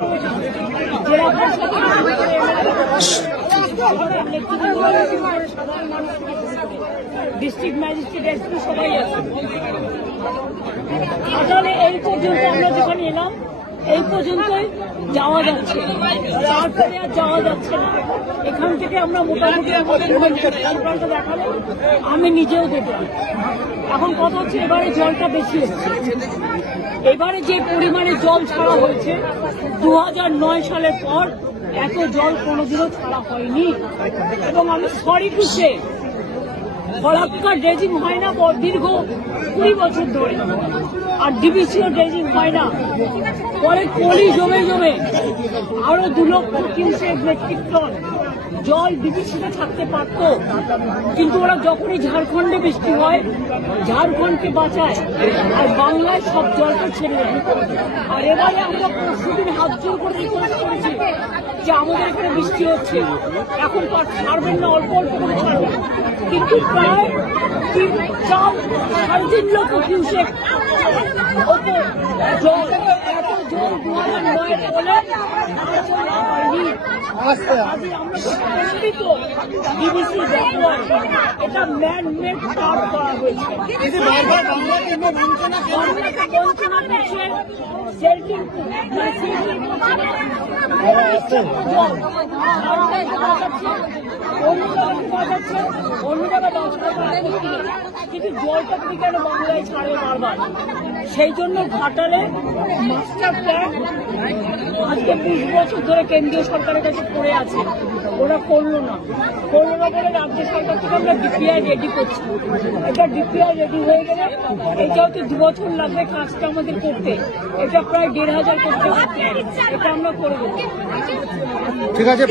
জেলা পরিষদ district magistrate SP সবাই আছে। আসলে এই পর্যন্ত আমরা যেখানে এলাম এই পর্যন্তই যাওয়া যাচ্ছে, তারপরে আর যাওয়া যাচ্ছে না। এখান থেকে আমরা মোটামুটি দেখালে আমি নিজেও দেখলাম। এখন কথা হচ্ছে এবারে জলটা বেশি এসছে। এবারে যে পরিমাণে জল ছাড়া হয়েছে 2009 সালের পর এত জল কোনোদিনও ছাড়া হয়নি। এবং আমি sorry to say Farakka dredging হয় না দীর্ঘ 20 বছর ধরে, আর ডিবিসিও ড্রেজিং হয় না। পরে পলি জমে জমে আরো 2 লক্ষ কিউসেক মেট্রিক টন জল ডিবিসিতে থাকতে পারত, কিন্তু ওরা যখনই ঝাড়খণ্ডে বৃষ্টি হয় ঝাড়খণ্ডকে বাঁচায় আর বাংলায় সব জলটা ছেড়ে দেয়। আর এবারে আমরা পরশুদিন হাত জোর করে রিকোয়েস্ট করেছি যে আমাদের এখানে বৃষ্টি হচ্ছে, এখন তো আর ছাড়বেন না, অল্প অল্প করে ছাড়বেন, কিন্তু প্রায় 3.5 লক্ষ কিউসেক জল, এত জল 2009 বলে হয়নি। এটা ম্যান মেড কাজ করা হয়েছে। অন্য জায়গায় কিন্তু জলটা কি কেন বাংলায় ছাড়ে বারবার? সেই জন্য ঘাটালে মাস্টার প্ল্যান আজকে 20 বছর ধরে কেন্দ্রীয় সরকারের কাছে পড়ে আছে, ওরা করলো না বলে রাজ্য সরকার থেকে আমরা ডিপিআই রেডি করছি। এটা ডিপিআই রেডি হয়ে গেলে এটাও তো 2 বছর লাগবে কাজটা আমাদের করতে, এটা প্রায় 1,500 করতে, এটা আমরা করে দেবো। ঠিক আছে।